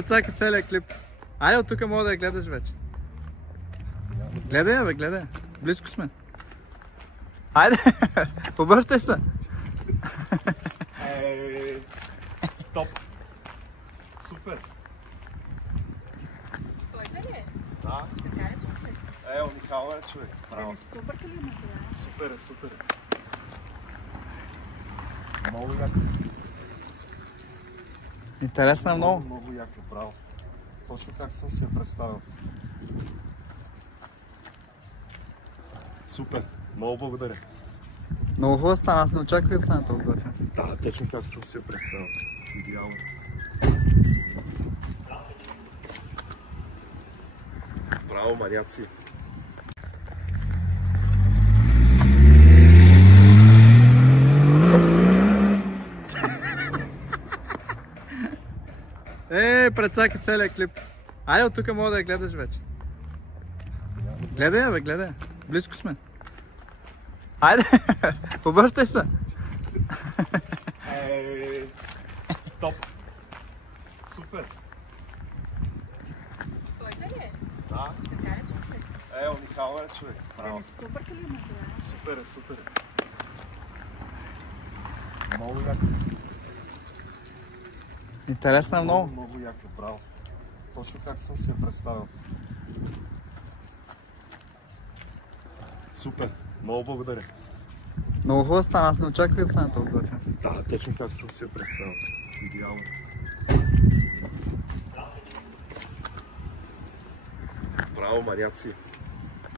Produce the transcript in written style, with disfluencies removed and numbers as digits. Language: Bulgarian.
прецака целият клип. Айде от тук мога да я гледаш вече. Гледай я, бе, гледай. Близко сме. Айде, обръщай се. Топ. Супер. Твоята ли е? Да. Така ли пише? Уникална е, човек. Браво. Супер ли има това? Супер е, супер е. Много яко. Интересна е много. Много яко, браво. Точно как съм си я представил. Супер. Много благодаря. Много хубаво стана, аз не очаквах да стане толкова готино. Да, точно как съм си я представил. Идеално. Браво, маняци. Прецака целият клип. Айде от тук мога да я гледаш вече. Гледай я, бе, гледай. Близко сме. Айде, обръщай се. Топ. Супер. Твоята ли е? Да. Така ли пише? Уникална е, човек. Браво. Супер ли има това? Супер е, супер е. Много яко. Интересна е много. Много яко, браво. Точно как съм си я представил. Супер. Много благодаря. Много хубаво стана, аз не очаквах да стане толкова готино. Да, точно как съм си я представил. Идеално. Браво, маняци.